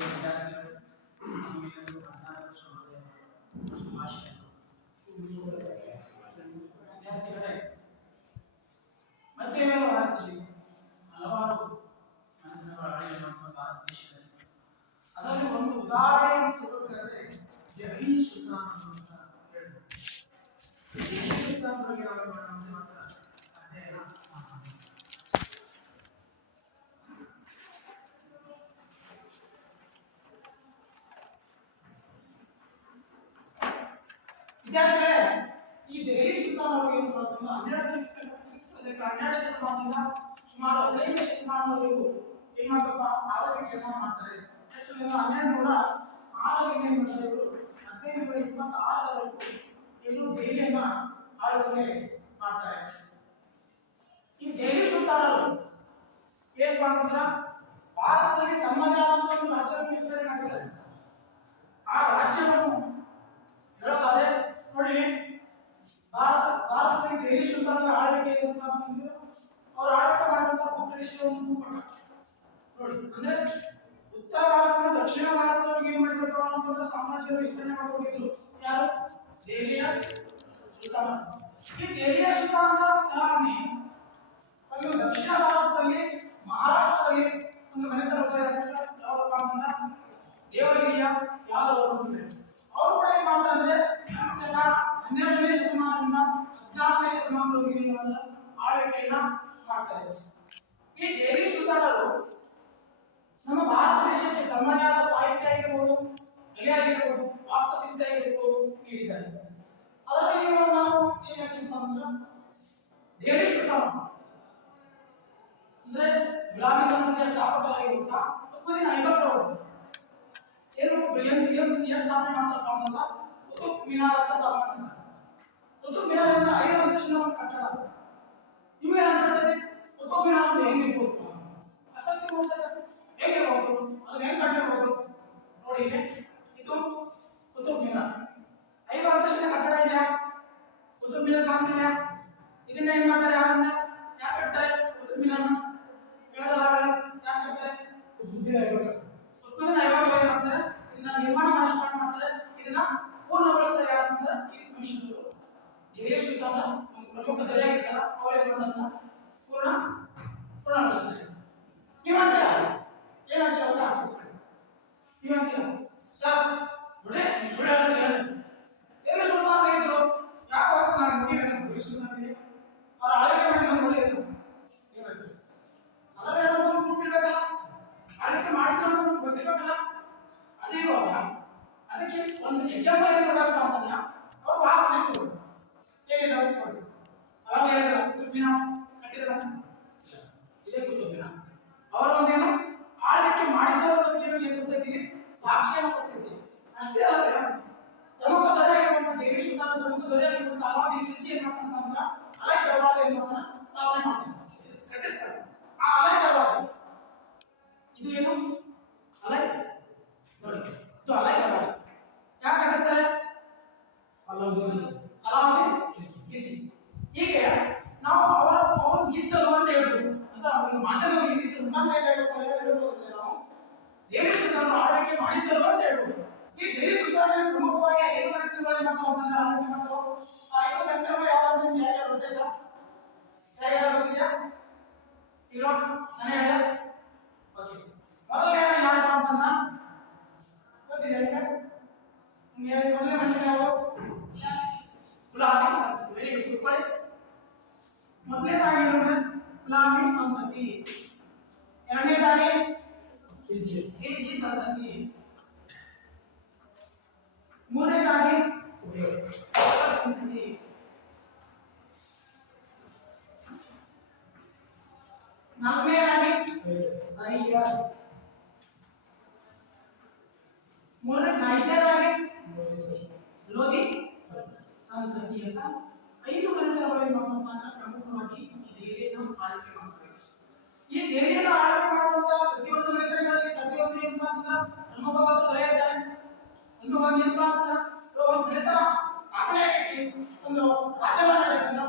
ವಿದ್ಯಾರ್ಥಿಗಳು ನಮ್ಮೆಲ್ಲರಿಗೂ ಕರ್ನಾಟಕ ಶುಭೋದಯ ಶುಭಾಶಯಗಳು. ವಿದ್ಯಾರ್ಥಿಗಳೇ, ಮಧ್ಯಯುಗದ ಭಾರತದಲ್ಲಿ ಹಲವಾರು ಮಂದಿರಗಳು ಹಳೆಯಿರುವಂತಹ ಭಾರತ ದೇಶದಲ್ಲಿ ಅದರಲ್ಲಿ ಒಂದು ಉದಾಹರಣೆಯನ್ನು ತಗೋಬೇಕಾದ್ರೆ ದೆಹಲಿ ಸುಲ್ತಾನರು ಅಂತ ಹೇಳ್ಬೋದು. ದೆಹಲಿ ಸುಲ್ತಾನರು ಯಾವ ಮಾತ್ರ ಅಧ್ಯಯನ ಮಾಡ್ತಾರೆ. ವಿದ್ಯಾರ್ಥಿಗಳೇ, ಈ ದೆಹಲಿ ಸುಲ್ತಾನರು ಏನು ಮಾಡ್ತಾರೆ, 12ನೇ ಶತಮಾನದಿಂದ ಸುಮಾರು 15ನೇ ಶತಮಾನದವರೆಗೂ ಏನ್ ಮಾಡ್ತಪ್ಪ ಆಳ್ವಿಕೆ ಕೆಲಸ ಮಾಡ್ತಾರೆ. ಎಷ್ಟು 1206ರಲ್ಲಿ ಏನ್ ಮಾಡ್ತಾರೆ ಇವರು 1526ರವರೆಗೂ ಏನು ದೆಹಲಿಯನ್ನ ಆಳ್ವಿಕೆ ಮಾಡ್ತಾರೆ. ಈ ದೆಹಲಿ ಸುಲ್ತಾನರು ಏನ್ ಮಾಡ್ತಾರೆ, ಭಾರತದಲ್ಲಿ ತಮ್ಮದೇ ಆದಂತಹ ಒಂದು ರಾಜ್ಯವನ್ನು ವಿಸ್ತರಣೆ ಮಾಡಿದ್ದಾರೆ. ಆ ರಾಜ್ಯವನ್ನು ಹೇಳೋದಾದ್ರೆ ನೋಡಿ, ಭಾರತದಲ್ಲಿ ದೆಹಲಿ ಸುಲ್ತಾನರ ಆಳ್ವಿಕೆ ಅವರು ಆಳ್ವಿಕೆ ಮಾಡುವಂತಹ ಭೂಪ್ರದೇಶದ ಒಂದು ಭೂಪಟ ನೋಡಿ. ಅಂದ್ರೆ ಉತ್ತರ ಭಾರತದಿಂದ ದಕ್ಷಿಣ ಭಾರತದವರೆಗೆ ಏನ್ ಮಾಡಿದ್ರು ಅಂತಂದ್ರೆ ಸಾಮ್ರಾಜ್ಯವನ್ನು ವಿಸ್ತರಣೆ ಮಾಡಿಕೊಂಡಿದ್ರು. ಯಾರು? ದೆಹಲಿಯ ಸುಲ್ತಾನ. ಈ ದೆಹಲಿಯ ಸುಲ್ತಾನರ ಕಾಲದಲ್ಲಿ ಅಲ್ಲಿ ದಕ್ಷಿಣ ಭಾರತದಲ್ಲಿ ಮಹಾರಾಷ್ಟ್ರದಲ್ಲಿ ಒಂದು ಮನೆತನದ ಯಾವಪ್ಪ ಅಂತಂದ್ರೆ ದೇವಗಿರಿಯ ಯಾದವರು ಅವರು ಕೂಡ ಏನ್ ಮಾಡ್ತಾರೆ ಅಂದ್ರೆ 12ನೇ ಶತಮಾನದಿಂದ 14ನೇ ಶತಮಾನದವರೆಗೆ ಆಳ್ವಿಕೆಯನ್ನ ಮಾಡ್ತಾರೆ. ಈ ದೆಹಲಿ ಸುಲ್ತಾನರು ನಮ್ಮ ಭಾರತ ದೇಶಕ್ಕೆ ತಮ್ಮದೇ ಆದ ಸಾಹಿತ್ಯ ಆಗಿರ್ಬೋದು, ಕಲೆ ಆಗಿರ್ಬೋದು, ವಾಸ್ತುಶಿಲ್ಪ ಆಗಿರ್ಬೋದು ನೀಡಿದ್ದಾರೆ. ಅದರಲ್ಲಿ ನಾವು ಏನ್ ಹೇಳ್ತೀವಿ ಅಂದ್ರೆ ದೆಹಲಿ ಸುಲ್ತಾನ ಅಂದ್ರೆ ಗುಲಾಬಿ ಸಂತತಿಯ ಸ್ಥಾಪಕರಾಗಿರುವಂತಹ ಕುತುಬುದ್ದೀನ್ ಐಬಕ್ ಅವರು ಏನು ಸ್ಥಾಪನೆ ಮಾಡ್ತಾರಪ್ಪ ಅಂತಂದ್ರೆ ಕುತುಬ್ ಮಿನಾರ್ ಅಂತ ಸ್ಥಾಪನೆ ಮಾಡ್ತಾರೆ. ಕುತುಬ್ ಮಿನಾರ್ ಅಂದ್ರೆ 5 ಅಂತಸ್ತಿನ ಒಂದು ಕಟ್ಟಡ. ನೀವು ಏನಾಗ್ತದೆ ಕುತುಬ್ ಮಿನಾರ್ ಅಂದ್ರೆ ಹೆಂಗಿರ್ಬೋದು, ಆಸಕ್ತಿ ಮೂಡಿಸಿದ್ರೆ ಹೇಗಿರ್ಬೋದು, ಅದನ್ನ ಹೆಂಗ್ ಕಟ್ಟಿರ್ಬೋದು ನೋಡಿ. ಇದು ಕುತುಬ್ ಮಿನಾರ್ 5 ಅಂತಸ್ತಿನ ಕಟ್ಟಡ ಇದೆಯಾ? ಕುತುಬ್ ಮಿನಾರ್ ಕಾಣ್ತಿದ್ಯಾ? ಇದನ್ನ ಏನ್ ಮಾಡ್ತಾರೆ, ಯಾರನ್ನ ಯಾಕೆ ಕಟ್ತಾರೆ? ಕುತುಬ್ ಮಿನಾರ್ನ ಹೇಳದಲ್ಲ, ಯಾಕೆ ಕಟ್ತಾರೆ? ಕುತುಬುದ್ದೀನ್ ಐಬಕ್ ಏನ್ ಮಾಡ್ತಾರೆ, ಇದನ್ನ ನಿರ್ಮಾಣ ಮಾಡಲು ಸ್ಟಾರ್ಟ್ ಮಾಡ್ತಾರೆ. ಇದನ್ನ ಪೂರ್ಣಗೊಳಿಸ್ತಾರೆ ಯಾರಂದ್ರೆ ಇಲ್ತುಮಿಷ್. ದೆಹಲಿ ಸುಲ್ತಾನ ಒಂದು ಪ್ರಮುಖ ದೊರೆಯಾಗಿರ್ತಾರ, ಅವರೇ ಪೂರ್ಣಗೊಳಿಸ್ತಾರೆ. ನೀವಂತೀರಾ ಏನಂತೀರ ಅಂತ ನೀವಂತೀರ ಸರ್ ನೋಡ್ರಿ, ನೀವು ಸುಳ್ಳು ಹೇಳ್ತೀರಿ. ದೆಹಲಿ ಸುಲ್ತಾನ ಹೇಳಿದ್ರು ಯಾಕೆ ನಾನು ಮುಗಿಬೇಕು ದೆಹಲಿ ಸುಲ್ತಾನಿಗೆ ಅವ್ರ ಆಳ್ವಿಕೆ ಮಾಡಿ ನಾನು ನೋಡಿದ್ರು ಅದರ ಒಂದು ಕೂತಿರ್ಬೇಕಲ್ಲ, ಆಳ್ವಿಕೆ ಮಾಡ್ತಾರೆ ಅಂತ ಗೊತ್ತಿರ್ಬೇಕಲ್ಲ. ಅದೇ ಇರುವಾಗ ಅದಕ್ಕೆ ಒಂದು ಎಕ್ಸಾಂಪಲ್ ಏನು ಕೊಡಬೇಕು ಅಂತಂದ್ರೆ ಅವ್ರು ವಾಸ್ತುಶಿಲ್ಪಗಳು ಹೇಗಿದ್ದಾವೆ ನೋಡಿ. ಅವಾಗ ಹೇಳಿದ್ರ ಕುತುಬ್ ಮಿನಾರ್ ಕಟ್ಟಿದ್ರ, ಇದೇ ಕುತುಬ್ ಮಿನಾರ್. ಅವರ ಒಂದೇನು ಆಳ್ವಿಕೆ ಮಾಡಿದವರ ಬಗ್ಗೆ ಗೊತ್ತಿದ್ದೀವಿ, ಸಾಕ್ಷ್ಯವನ್ನು ಕೊಟ್ಟಿದ್ದೀವಿ. ಅಷ್ಟೇ ಅಲ್ಲದೆ ಪ್ರಮುಖ ದೊರೆಯಾಗಿರುವಂತಹ ದೆಹಲಿ ಸುಲ್ತಾನ ಪ್ರಮುಖ ದೊರೆಯಾಗಿರುವಂತಹ ಅಲಾವುದ್ದೀನ್ ಖಿಲ್ಜಿ ಏನ್ ಮಾಡ್ತಾನೆ ಅಂತಂದ್ರೆ ಅಲೈ ದರ್ವಾಜ ಏನ್ ಮಾಡ್ತಾನೆ ಸ್ಥಾಪನೆ ಮಾಡ್ತಾನೆ, ಕಟ್ಟಿಸ್ತಾನೆ. ಆ ಅಲೈ ದರ್ವಾಜ ಇದು ಏನು ಅಲೈ ನೋಡಿ, ಇದು ಅಲೈ ದರ್ವಾಜ ಯಾಕೆ ಕಟ್ಟಿಸ್ತಾರೆ? ಅಲಾವುದ್ದೀನ್ ಖಿಲ್ಜಿ. ಈಗ ನಾವು ಅವರು ಇದ್ದಲು ಅಂತ ಹೇಳ್ಬೋದು, ಅಂದ್ರೆ ಒಂದು ಮಾಧ್ಯಮ ಮುಖಾಂತರ ಹೇಳ್ಬೋದು, ನಾವು ದೆಹಲಿ ಸುಲ್ತಾನರು ಆಳ್ವಿಕೆ ಮಾಡಿದ್ದಲು ಅಂತ ಹೇಳ್ಬೋದು. ಈ ದೆಹಲಿ ಸುಲ್ತಾನರು ಪ್ರಮುಖವಾಗಿ 5 ಮಂತ್ರಿಗಳು ಮಾಡ್ತಾವ ಅಂತಂದ್ರೆ ಆಳ್ವಿಕೆ ಮಾಡ್ತಾವ. ಆ 5 ಮಂತ್ರಿಗಳು ಯಾವಾಗ ಯಾರ್ಯಾರು ಗೊತ್ತಾಯ್ತಾ? ಯಾರ್ಯಾರು ಗೊತ್ತಿದ್ಯಾ? ಇಲ್ವಾ? ನಾನು ಹೇಳಿದೆ ಓಕೆ. ಮೊದಲನೇ ಯಾರಪ್ಪ ಅಂತಂದ್ರೆ ಗೊತ್ತಿದೆ ನಿಮಗೆ? ಮೊದಲನೇ ಮಂತ್ರಿ ಯಾರು? ಗುಲಾಬಿ ಸಂತತಿ. Very good, super. ಮೊದಲನೇದಾಗಿ ಗುಲಾಬಿ ಸಂತತಿ, ಎರಡನೇದಾಗಿ ಖಿಲ್ಜಿ ಸಂತತಿ, ಮೂರನೇದಾಗಿ ಸಂತತಿ, ನಾಲ್ಕನೇದಾಗಿ ಸೈಯದ್, ಐದನೇದಾಗಿ ಲೋಧಿ ಸಂತತಿ ಅಂತ 5 ಮಂದಿರಗಳು ಪ್ರಮುಖವಾಗಿ ಈ ದೆಹಲಿಯನ್ನು ಆಳ್ವಿಕೆ ಮಾಡ್ತಾರೆ. ಈ ದೆಹಲಿಯನ್ನು ಆಳ್ವಿಕೆ ಮಾಡುವಂತಹ ಪ್ರತಿಯೊಂದು ಮಂದಿರಗಳಲ್ಲಿ ಪ್ರತಿಯೊಂದು ಏನಪ್ಪ ಅಂತಂದ್ರೆ ಪ್ರಮುಖವಾದ ದೊರೆ ಇರ್ತಾರೆ. ಒಂದು ಏನಪ್ಪ ಅಂತಂದ್ರೆ ಒಂದು ಮನೆತನ ಸ್ಥಾಪನೆ ಆಗೈತಿ, ಒಂದು ರಾಜಭಾರ ಇರ್ತದೆ,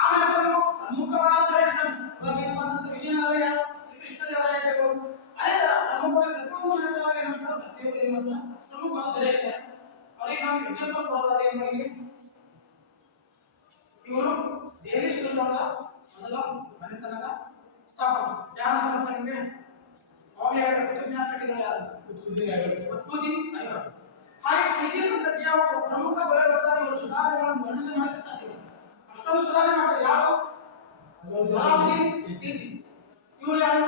ಆ ಮನೆತನ ಪ್ರಮುಖವಾದ ದೊರೆ ಇರ್ತಾನೆ. ಇವಾಗ ಏನಪ್ಪ ಅಂತಂದ್ರೆ ವಿಜಯನಗರ ಶ್ರೀಕೃಷ್ಣದೇವರಾಯ ಇರ್ಬೋದು, ಅದೇ ತರ ಪ್ರಮುಖವಾಗಿ ಪ್ರತಿಯೊಂದು ಮನೆತನದಲ್ಲಿ ನಂತರ ಪ್ರತಿಯೊಬ್ಬರು ಏನು ಮಾಡ್ತಾರೆ ಪ್ರಮುಖವಾದ ದೊರೆ ಇರ್ತಾರೆ. ಅವರಿಗೆ ನಾವು ಎಕ್ಸಾಂಪಲ್ ಕೊಡೋದಾದ್ರೆ ಏನು ಮಾಡಿ ಇವರು ದೆಹಲಿ ಸುಲ್ತಾನರ ಮೊದಲ ಮನೆತನದ ಸ್ಥಾಪಕ ಯಾರಂತ ಗೊತ್ತಾ ನಿಮಗೆ? ಅವಾಗಲೇ ಹೇಳಿದ ಕುತುಬ್ ಮಿನಾರ್ ಕಟ್ಟಿದವರು ಯಾರಂತ? ಕುತುಬುದ್ದೀನ್ ಐಬಕ್. ಹಾಗೆ ಖಿಲ್ಜಿ ಸಂತತಿಯ ಒಬ್ಬ ಪ್ರಮುಖ ದೊರೆ ಬರ್ತಾರೆ. ಇವರು ಸುಧಾರಣೆಗಳನ್ನು ವರ್ಣನೆ ಮಾಡಿದ್ರೆ ಸಾಧ್ಯ. ಅಷ್ಟೊಂದು ಸುಧಾರಣೆ ಮಾಡ್ತಾರೆ. ಯಾರು? ಅಲಾವುದ್ದೀನ್ ಖಿಲ್ಜಿ. ಇವರು ಯಾರು?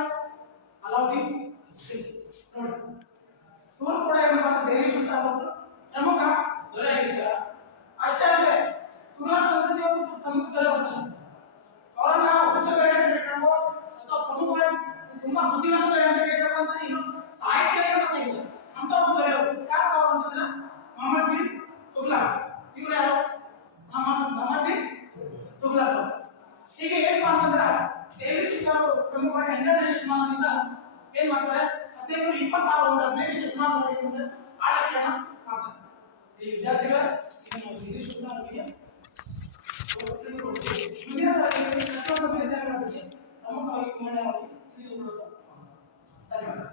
ಅಲಾವುದ್ದೀನ್ ಖಿಲ್ಜಿ. ನೋಡಿ ಇವರು ಕೂಡ ಏನಪ್ಪ ದೆಹಲಿ ಸುಲ್ತಾನರು ಪ್ರಮುಖ ದೊರೆ ಆಗಿದ್ದಾರೆ. ಅಷ್ಟೇ ಅಲ್ಲದೆ ತುಘಲಕ್ ಸಂತತಿಯವರು ಪ್ರಮುಖ ದೊರೆ ಬರ್ತಾರೆ. ಅವರನ್ನ ಉಚ್ಚ ದೊರೆ ಅಂತ ಕರೀಬೇಕು ಅಥವಾ ಪ್ರಮುಖ ತುಂಬಾ ಬುದ್ಧಿವಂತ ದೊರೆ ಅಂತ ಕರೀಬೇಕು ಅಂತ ಇನ್ನು ಸಾಹಿತ್ಯಕ್ಕೆ ಗೊತ್ತಿಲ್ಲ. ಅಂತ ಒಬ್ಬ ದೊರೆ ಅವರು ಯಾರು ಅಂತಂದ್ರೆ ಮೊಹಮ್ಮದ್ ಬಿನ್ ತುಘಲಕ್. ಇವರು ಯಾರು? ಮೊಹಮ್ಮದ್ ಬಿನ್ ತುಘಲಕ್. ಹೀಗೆ ಏನಪ್ಪಾ ಅಂತಂದ್ರೆ ದೆಹಲಿ ಸುಲ್ತಾನರು ಪ್ರಮುಖವಾಗಿ 12ನೇ ಶತಮಾನದಿಂದ ಏನ್ ಮಾಡ್ತಾರೆ 1526 ಶತಮಾನದವರೆಗೆ ಆಳ್ವಿಕೆಯನ್ನ ಮಾಡ್ತಾರೆ. ಈ ವಿದ್ಯಾರ್ಥಿಗಳ ದೆಹಲಿ ಸುಲ್ತಾನರಿಗೆ ಮುಂದಿನ ತರಗತಿಯಲ್ಲಿ ಪ್ರಮುಖವಾಗಿ ತಿಳಿದುಕೊಳ್ಳುತ್ತಾರೆ. ಧನ್ಯವಾದ.